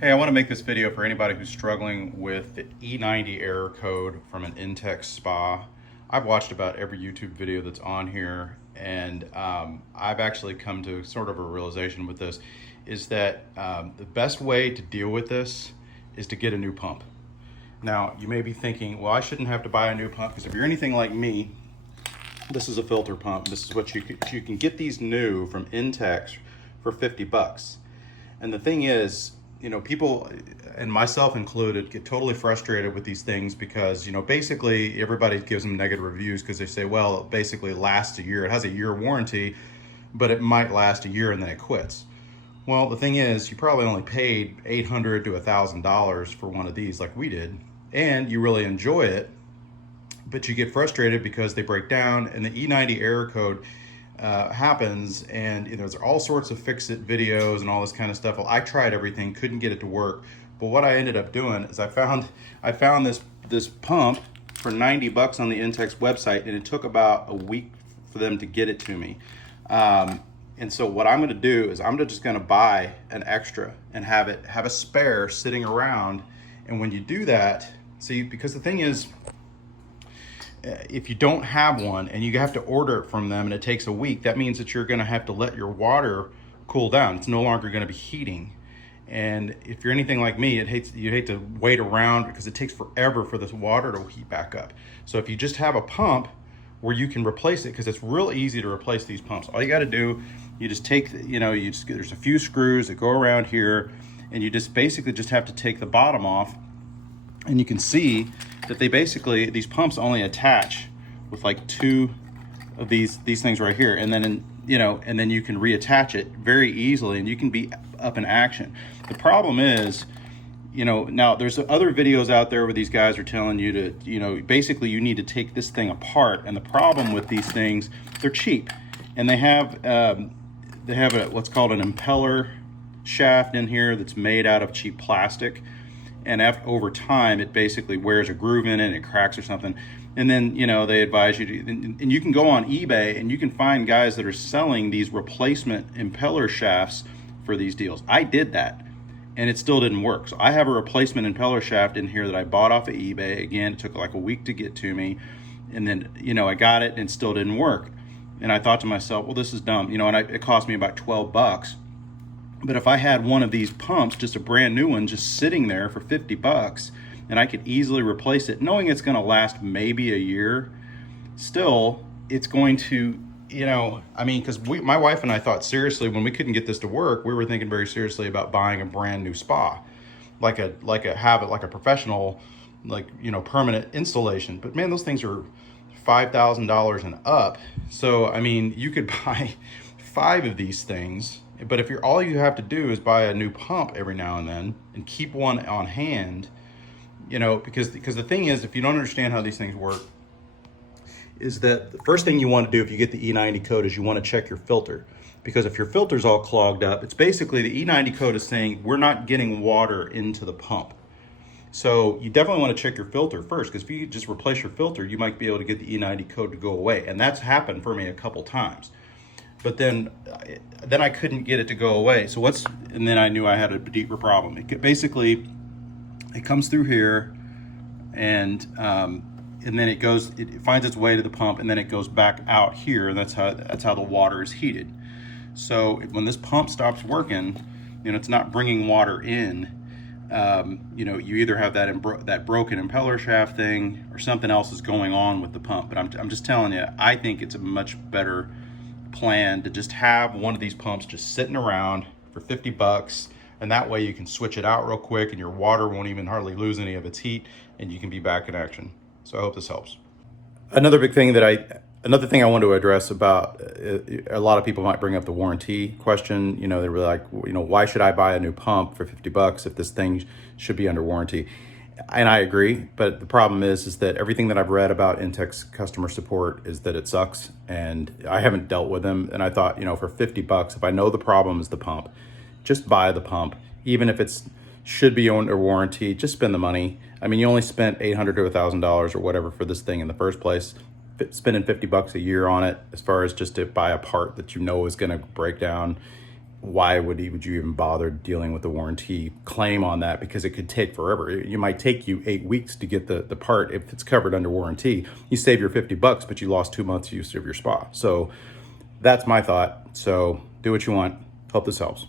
Hey, I want to make this video for anybody who's struggling with the E90 error code from an Intex spa. I've watched about every YouTube video that's on here, and I've actually come to sort of a realization with this, is that the best way to deal with this is to get a new pump. Now, you may be thinking, well, I shouldn't have to buy a new pump, because if you're anything like me, this is a filter pump. This is what you can get these new from Intex for 50 bucks. And the thing is, you know, people, and myself included, get totally frustrated with these things because, you know, basically everybody gives them negative reviews because they say, well, it basically lasts a year. It has a year warranty, but it might last a year and then it quits. Well, the thing is, you probably only paid $800 to $1,000 for one of these like we did, and you really enjoy it, but you get frustrated because they break down and the E90 error code happens, and there's all sorts of fix-it videos and all this kind of stuff. Well, I tried everything, couldn't get it to work, but what I ended up doing is I found this pump for 90 bucks on the Intex website, and it took about a week for them to get it to me. And so what I'm going to do is I'm just going to buy an extra and have a spare sitting around. And when you do that, see, because the thing is, if you don't have one and you have to order it from them and it takes a week, that means that you're going to have to let your water cool down. It's no longer going to be heating. And if you're anything like me, you hate to wait around because it takes forever for this water to heat back up. So if you just have a pump where you can replace it, because it's real easy to replace these pumps. All you got to do, you just take, there's a few screws that go around here, and you just basically just have to take the bottom off, and you can see that these pumps only attach with like two of these things right here, and then and then you can reattach it very easily, and you can be up in action. The problem is, now there's other videos out there where these guys are telling you to, basically you need to take this thing apart. And the problem with these things, they're cheap, and they have what's called an impeller shaft in here that's made out of cheap plastic. And over time, it basically wears a groove in it and it cracks or something. And then, they advise you to, and you can go on eBay and you can find guys that are selling these replacement impeller shafts for these deals. I did that and it still didn't work. So I have a replacement impeller shaft in here that I bought off of eBay. Again, it took like a week to get to me. And then, I got it and it still didn't work. And I thought to myself, well, this is dumb. It cost me about 12 bucks. But if I had one of these pumps, just a brand new one, just sitting there for 50 bucks, and I could easily replace it, knowing it's going to last maybe a year, still, it's going to, because my wife and I thought seriously, when we couldn't get this to work, we were thinking very seriously about buying a brand new spa, like a professional, permanent installation. But man, those things are $5,000 and up. So, you could buy 5 of these things. But if all you have to do is buy a new pump every now and then and keep one on hand, because the thing is, if you don't understand how these things work, is that the first thing you want to do if you get the E90 code is you want to check your filter. Because if your filter's all clogged up, it's basically the E90 code is saying we're not getting water into the pump. So you definitely want to check your filter first, because if you just replace your filter, you might be able to get the E90 code to go away. And that's happened for me a couple times. But then I couldn't get it to go away. And then I knew I had a deeper problem. It comes through here, and then it finds its way to the pump, and then it goes back out here, and that's how the water is heated. So when this pump stops working, it's not bringing water in. You either have that broken impeller shaft thing, or something else is going on with the pump. But I'm just telling you, I think it's a much better plan to just have one of these pumps just sitting around for 50 bucks, and that way you can switch it out real quick and your water won't even hardly lose any of its heat, and you can be back in action. So I hope this helps. Another thing I want to address about, a lot of people might bring up the warranty question. They were like, why should I buy a new pump for 50 bucks if this thing should be under warranty? And I agree, but the problem is that everything that I've read about Intex customer support is that it sucks, and I haven't dealt with them. And I thought, for 50 bucks, if I know the problem is the pump, just buy the pump. Even if should be under warranty, just spend the money. You only spent $800 to $1,000 or whatever for this thing in the first place. Spending 50 bucks a year on it, as far as just to buy a part that is going to break down, why would you even bother dealing with the warranty claim on that? Because it could take forever. It might take you 8 weeks to get the part. If it's covered under warranty, you save your $50, but you lost 2 months use of your spa. So that's my thought. So do what you want. Hope this helps.